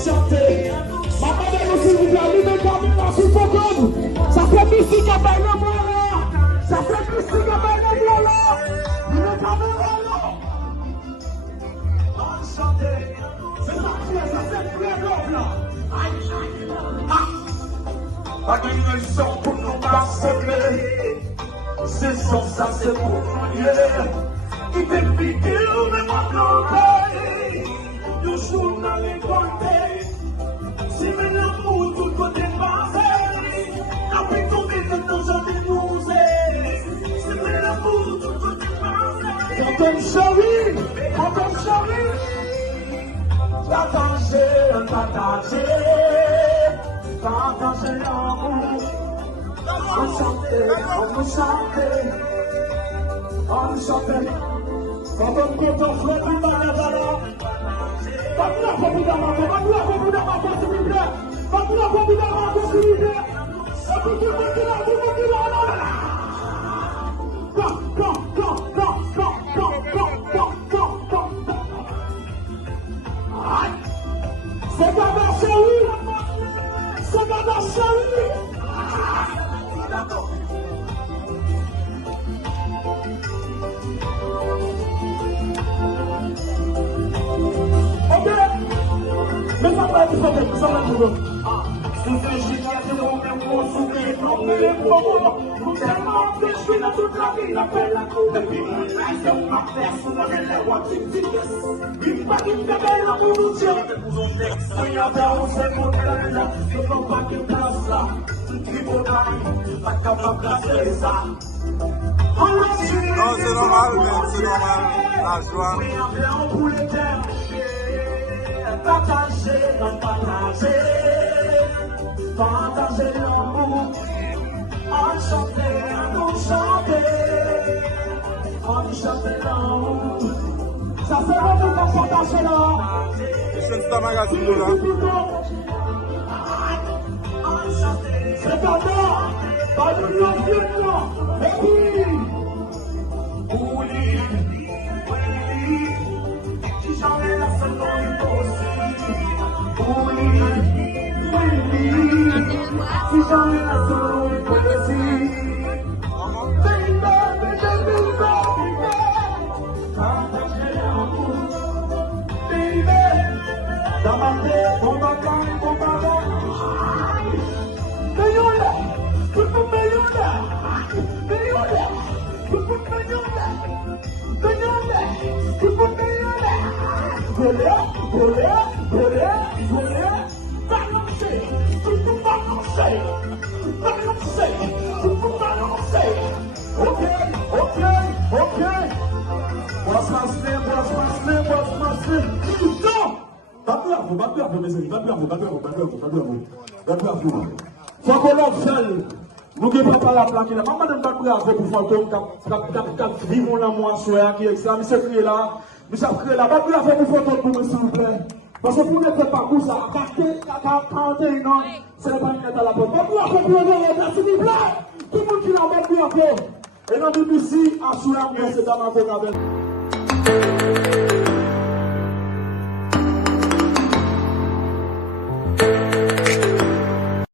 Enchanté. Maman de nous, s'il vous plaît, allumez la caméra sur le phone. Ça fait musique à Baïna Moula. Ça fait musique à Baïna Moula. Allumez la caméra là. Enchanté. C'est ça fait très love là. Pas de leçon pour nous passer. C'est son ça, c'est pour nous. Qui te pique, mais moi planté. Toujours dans les côtés. Si maintenant pour tout côté passé. Après tomber de nos gens dénoncés. Si maintenant pour tout côté passé. Quand on chérit, partager l'amour. On chantait. Quand on compte en flot, on va la valeur. Pas de la copie d'amateur, s'il vous plaît. Pas de la copie d'amateur, s'il vous plaît. Ça peut tout là. C'est Gada chérie. C'est Gada chérie. Ok. Mais ça va être fait, ça va être fait. Sous un gilet, c'est mon même pour souffrir, comme les pauvres. Nous tellement péchés dans toute la vie, la paix, la cour. Et puis, c'est ma personne, on est les rois qui disent. Il pas qu'il fait belle pour nous dire. Oui, à terre, on sait qu'on est là. Il ne faut pas qu'il place là. Il faut pas capable de placer ça. Non, c'est normal, mais c'est normal. La joie. Oui, en blanc pour les terres. Partager l'amour, enchanté l'amour. Ça fait beaucoup qu'on partage là. C'est un magazine là. C'est Gada, pas de l'environnement. Et puis, oui, si jamais la seconde est possible. Oui. Si jamais la seconde est possible. Partager l'amour. Dans ma tête, on va faut qu'on l'observe. Nous ne pouvons pas la plaquer là. Maman ne pas bravo pour fantôme qui vivent l'amour soir qui est ça. Mais c'est créé là. Mais ça crée là. Pas bravo pour fantôme pour moi, s'il vous plaît. Parce que pour ne pas pour ça, 41 ans, c'est pas une à la porte. Pas bravo pour le s'il vous plaît. Tout le monde qui l'a pas bravo. Et dans le ici, à Soulam, c'est dans ma voix.